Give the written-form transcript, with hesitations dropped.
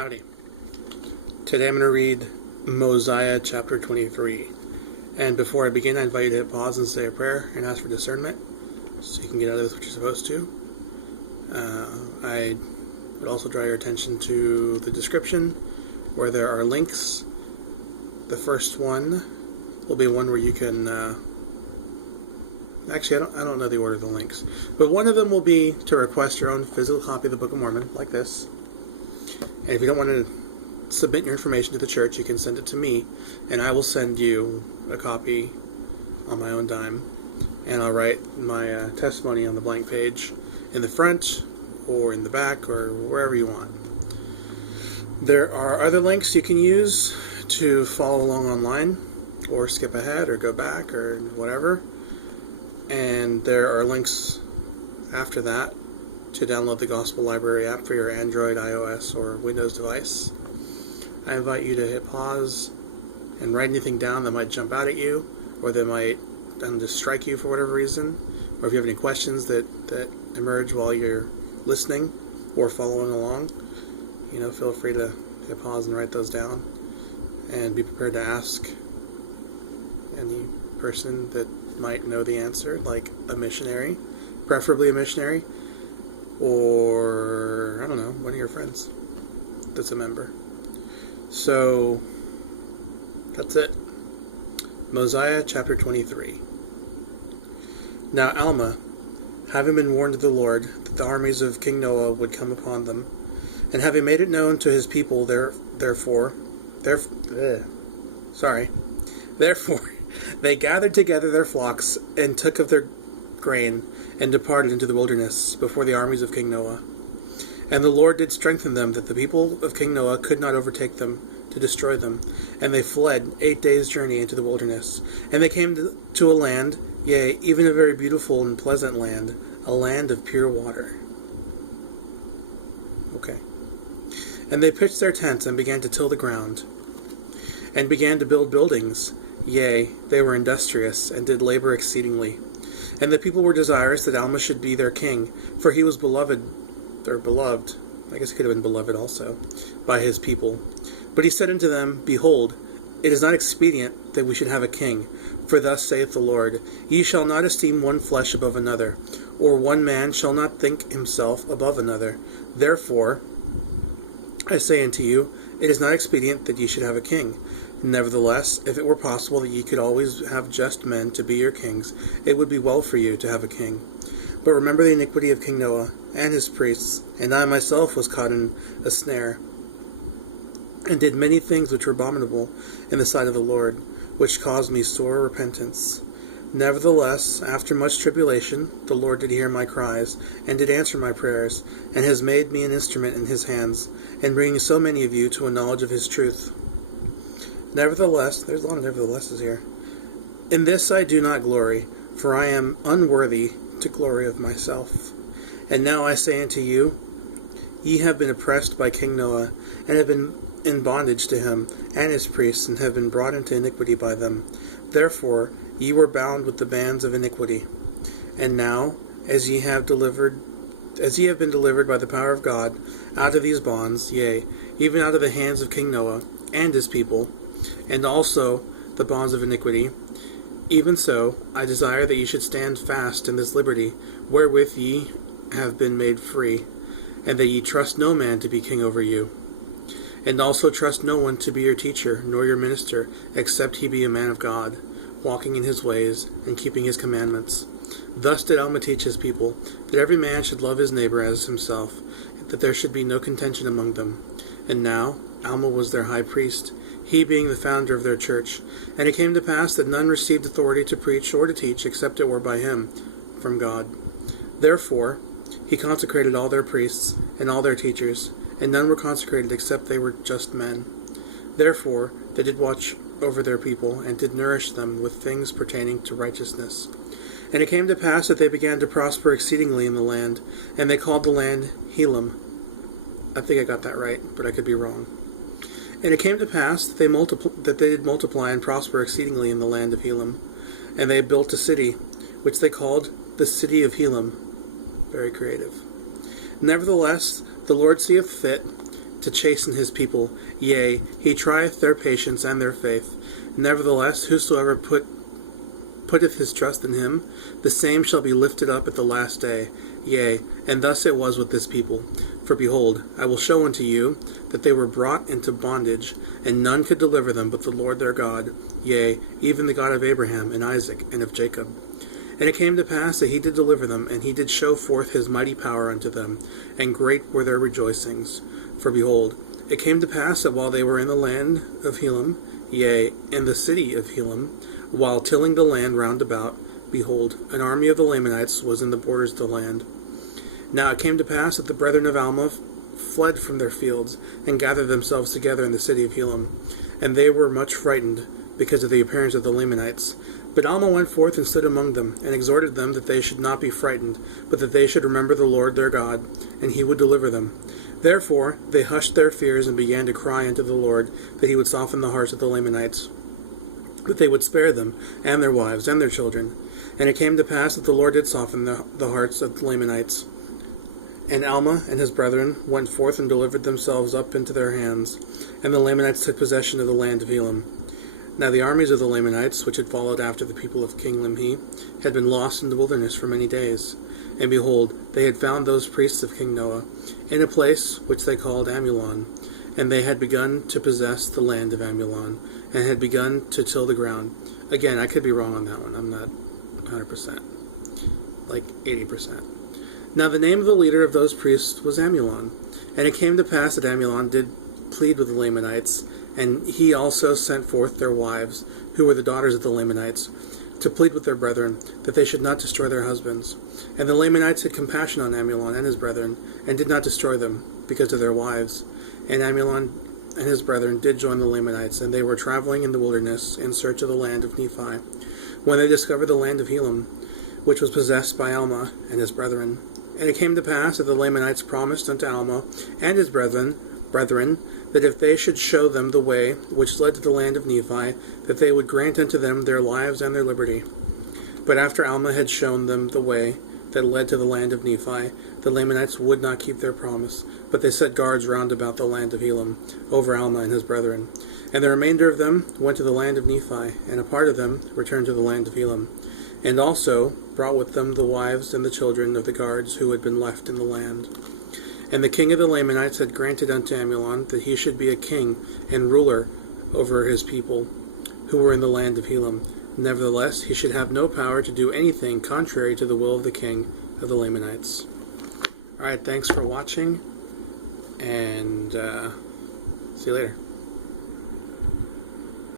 Howdy. Today I'm going to read Mosiah chapter 23. And before I begin, I invite you to hit pause and say a prayer and ask for discernment so you can get out of this what you're supposed to. I would also draw your attention to the description where there are links. The first one will be one where you can... Actually, I don't know the order of the links. But one of them will be to request your own physical copy of the Book of Mormon, like this. And if you don't want to submit your information to the church, you can send it to me, and I will send you a copy on my own dime. And I'll write my testimony on the blank page in the front, or in the back, or wherever you want. There are other links you can use to follow along online, or skip ahead, or go back, or whatever. And there are links after that to download the Gospel Library app for your Android, iOS, or Windows device. I invite you to hit pause and write anything down that might jump out at you, or that might just strike you for whatever reason, or if you have any questions that emerge while you're listening or following along, feel free to hit pause and write those down, and be prepared to ask any person that might know the answer, like a missionary, preferably a missionary, or, I don't know, one of your friends that's a member. So, that's it. Mosiah chapter 23. Now Alma, having been warned of the Lord that the armies of King Noah would come upon them, and having made it known to his people, therefore, they gathered together their flocks, and took of their grain, and departed into the wilderness before the armies of King Noah. And the Lord did strengthen them, that the people of King Noah could not overtake them, to destroy them. And they fled 8 days' journey into the wilderness. And they came to a land, yea, even a very beautiful and pleasant land, a land of pure water. Okay. And they pitched their tents, and began to till the ground, and began to build buildings. Yea, they were industrious, and did labor exceedingly. And the people were desirous that Alma should be their king, for he was beloved, I guess he could have been beloved also, by his people. But he said unto them, Behold, it is not expedient that we should have a king, for thus saith the Lord, Ye shall not esteem one flesh above another, or one man shall not think himself above another. Therefore, I say unto you, it is not expedient that ye should have a king. Nevertheless, if it were possible that ye could always have just men to be your kings, it would be well for you to have a king. But remember the iniquity of King Noah and his priests, and I myself was caught in a snare, and did many things which were abominable in the sight of the Lord, which caused me sore repentance. Nevertheless, after much tribulation, the Lord did hear my cries, and did answer my prayers, and has made me an instrument in his hands, in bringing so many of you to a knowledge of his truth. Nevertheless, there's a lot of neverthelesses here. In this I do not glory, for I am unworthy to glory of myself. And now I say unto you, ye have been oppressed by King Noah, and have been in bondage to him and his priests, and have been brought into iniquity by them. Therefore ye were bound with the bands of iniquity. And now, as ye have been delivered by the power of God out of these bonds, yea, even out of the hands of King Noah and his people, and also the bonds of iniquity, even so I desire that ye should stand fast in this liberty, wherewith ye have been made free, and that ye trust no man to be king over you. And also trust no one to be your teacher, nor your minister, except he be a man of God, walking in his ways, and keeping his commandments. Thus did Alma teach his people, that every man should love his neighbor as himself, that there should be no contention among them. And now Alma was their high priest, he being the founder of their church. And it came to pass that none received authority to preach or to teach, except it were by him, from God. Therefore he consecrated all their priests and all their teachers, and none were consecrated except they were just men. Therefore they did watch over their people, and did nourish them with things pertaining to righteousness. And it came to pass that they began to prosper exceedingly in the land, and they called the land Helam. I think I got that right, but I could be wrong. And it came to pass that they did multiply and prosper exceedingly in the land of Helam. And they built a city, which they called the city of Helam. Very creative. Nevertheless, the Lord seeth fit to chasten his people. Yea, he trieth their patience and their faith. Nevertheless, whosoever putteth his trust in him, the same shall be lifted up at the last day. Yea, and thus it was with this people. For behold, I will show unto you that they were brought into bondage, and none could deliver them but the Lord their God, yea, even the God of Abraham, and Isaac, and of Jacob. And it came to pass that he did deliver them, and he did show forth his mighty power unto them, and great were their rejoicings. For behold, it came to pass that while they were in the land of Helam, yea, in the city of Helam, while tilling the land round about, behold, an army of the Lamanites was in the borders of the land. Now it came to pass that the brethren of Alma fled from their fields, and gathered themselves together in the city of Helam. And they were much frightened, because of the appearance of the Lamanites. But Alma went forth and stood among them, and exhorted them that they should not be frightened, but that they should remember the Lord their God, and he would deliver them. Therefore they hushed their fears, and began to cry unto the Lord, that he would soften the hearts of the Lamanites, that they would spare them, and their wives, and their children. And it came to pass that the Lord did soften the hearts of the Lamanites. And Alma and his brethren went forth and delivered themselves up into their hands, and the Lamanites took possession of the land of Elam. Now the armies of the Lamanites, which had followed after the people of King Limhi, had been lost in the wilderness for many days. And behold, they had found those priests of King Noah, in a place which they called Amulon. And they had begun to possess the land of Amulon, and had begun to till the ground. Again, I could be wrong on that one. I'm not 100%. Like 80%. Now the name of the leader of those priests was Amulon. And it came to pass that Amulon did plead with the Lamanites, and he also sent forth their wives, who were the daughters of the Lamanites, to plead with their brethren, that they should not destroy their husbands. And the Lamanites had compassion on Amulon and his brethren, and did not destroy them, because of their wives. And Amulon and his brethren did join the Lamanites, and they were traveling in the wilderness in search of the land of Nephi, when they discovered the land of Helam, which was possessed by Alma and his brethren. And it came to pass that the Lamanites promised unto Alma and his brethren, that if they should show them the way which led to the land of Nephi, that they would grant unto them their lives and their liberty. But after Alma had shown them the way that led to the land of Nephi, the Lamanites would not keep their promise, but they set guards round about the land of Helam, over Alma and his brethren. And the remainder of them went to the land of Nephi, and a part of them returned to the land of Helam, and also brought with them the wives and the children of the guards who had been left in the land. And the king of the Lamanites had granted unto Amulon that he should be a king and ruler over his people, who were in the land of Helam. Nevertheless, he should have no power to do anything contrary to the will of the king of the Lamanites. Alright, thanks for watching, and see you later.